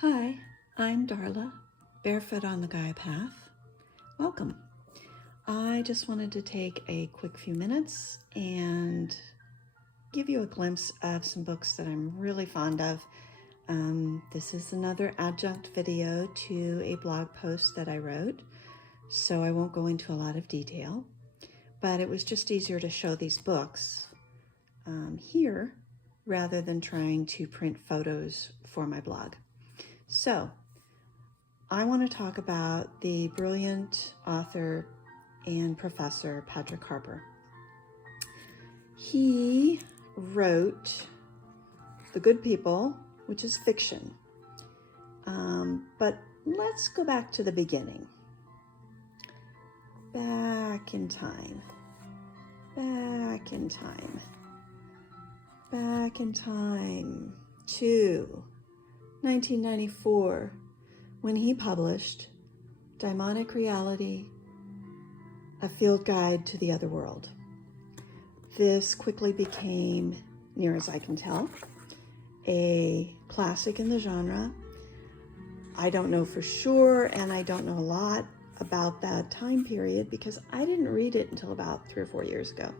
Hi, I'm Darla, Barefoot on the Gaia Path. Welcome. I just wanted to take a quick few minutes and give you a glimpse of some books that I'm really fond of. This is another adjunct video to a blog post that I wrote, so I won't go into a lot of detail, but it was just easier to show these books here rather than trying to print photos for my blog. So, I want to talk about the brilliant author and professor Patrick Harpur. He wrote The Good People, which is fiction. But let's go back to the beginning. Back in time to 1994, when he published Daimonic Reality, A Field Guide to the Otherworld. This quickly became, near as I can tell, a classic in the genre. I don't know for sure, and I don't know a lot about that time period because I didn't read it until about 3 or 4 years ago.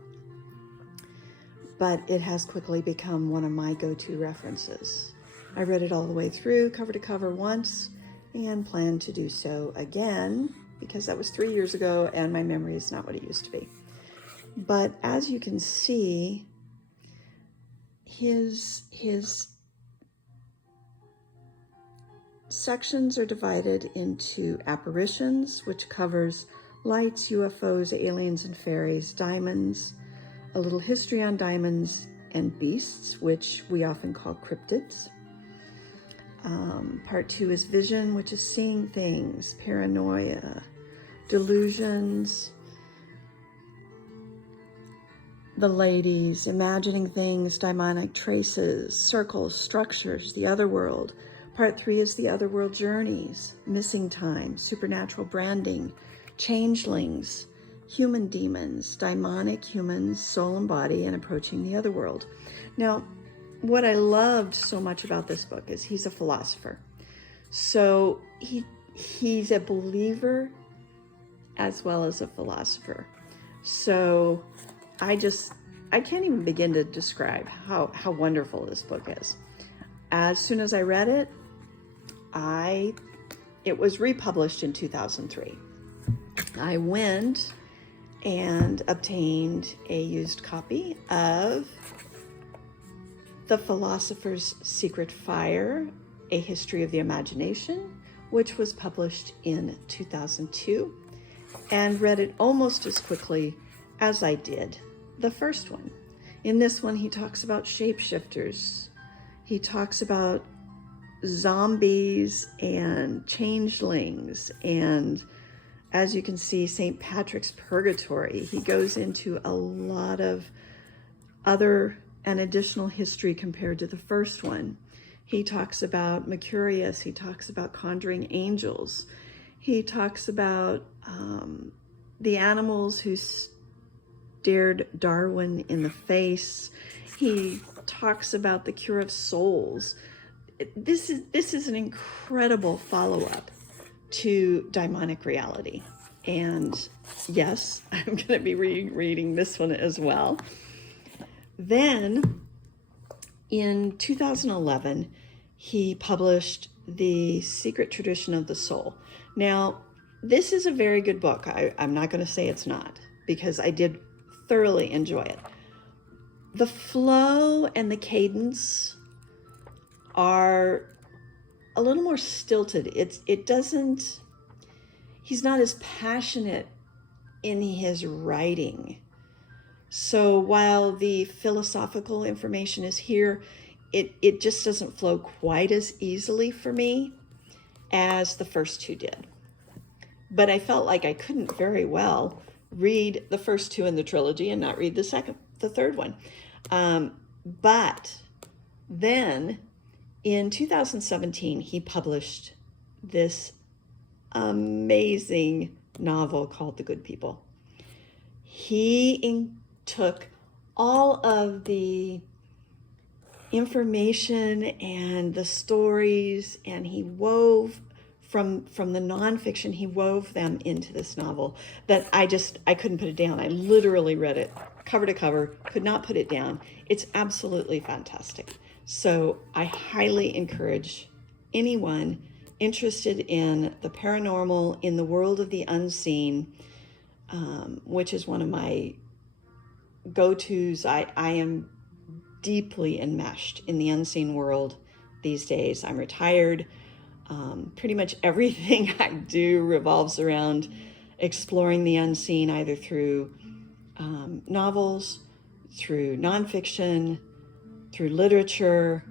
But it has quickly become one of my go-to references. I read it all the way through, cover to cover once, and plan to do so again because that was 3 years ago and my memory is not what it used to be. But as you can see, his sections are divided into apparitions, which covers lights, UFOs, aliens and fairies, diamonds, a little history on diamonds, and beasts, which we often call cryptids. Part 2 is vision, which is seeing things, paranoia, delusions, the ladies, imagining things, demonic traces, circles, structures, the otherworld. Part 3 is the otherworld journeys, missing time, supernatural branding, changelings, human demons, demonic humans, soul and body, and approaching the otherworld. Now, what I loved so much about this book is he's a philosopher. So he's a believer as well as a philosopher. So I can't even begin to describe how wonderful this book is. As soon as I read it, it was republished in 2003. I went and obtained a used copy of The Philosopher's Secret Fire, A History of the Imagination, which was published in 2002, and read it almost as quickly as I did the first one. In this one, he talks about shapeshifters. He talks about zombies and changelings, and as you can see, St. Patrick's Purgatory. He goes into a lot of other and additional history compared to the first one. He talks about Mercurius. He talks about conjuring angels. He talks about the animals who stared Darwin in the face. He talks about the cure of souls. This is an incredible follow-up to Daimonic Reality. And yes, I'm going to be rereading this one as well. Then in 2011, he published The Secret Tradition of the Soul. Now, this is a very good book. I'm not going to say it's not, because I did thoroughly enjoy it. The flow and the cadence are a little more stilted. He's not as passionate in his writing. So while the philosophical information is here, it just doesn't flow quite as easily for me as the first two did. But I felt like I couldn't very well read the first two in the trilogy and not read the third one. But then in 2017, he published this amazing novel called The Good People. He took all of the information and the stories, and he wove from the nonfiction, he wove them into this novel that I couldn't put it down. I literally read it cover to cover, could not put it down. It's absolutely fantastic. So I highly encourage anyone interested in the paranormal, in the world of the unseen, which is one of my go-tos. I am deeply enmeshed in the unseen world these days. I'm retired. Pretty much everything I do revolves around exploring the unseen, either through novels, through nonfiction, through literature,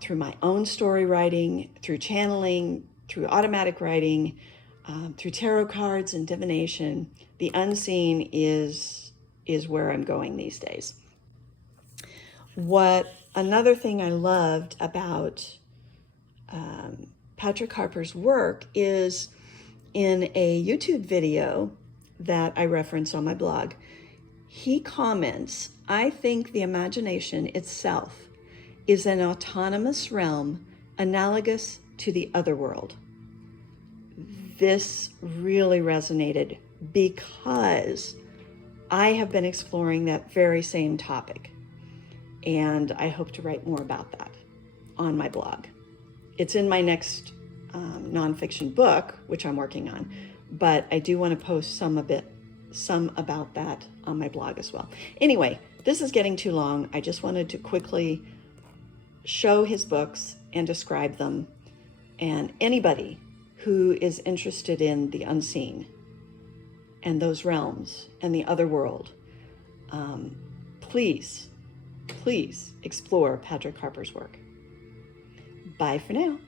through my own story writing, through channeling, through automatic writing, through tarot cards and divination. The unseen is where I'm going these days. Another thing I loved about Patrick Harpur's work is in a YouTube video that I reference on my blog, he comments, "I think the imagination itself is an autonomous realm analogous to the otherworld." This really resonated because I have been exploring that very same topic, and I hope to write more about that on my blog. It's in my next nonfiction book, which I'm working on, but I do want to post some about that on my blog as well. Anyway, this is getting too long. I just wanted to quickly show his books and describe them. And anybody who is interested in the unseen and those realms and the other world, please explore Patrick Harpur's work. Bye for now.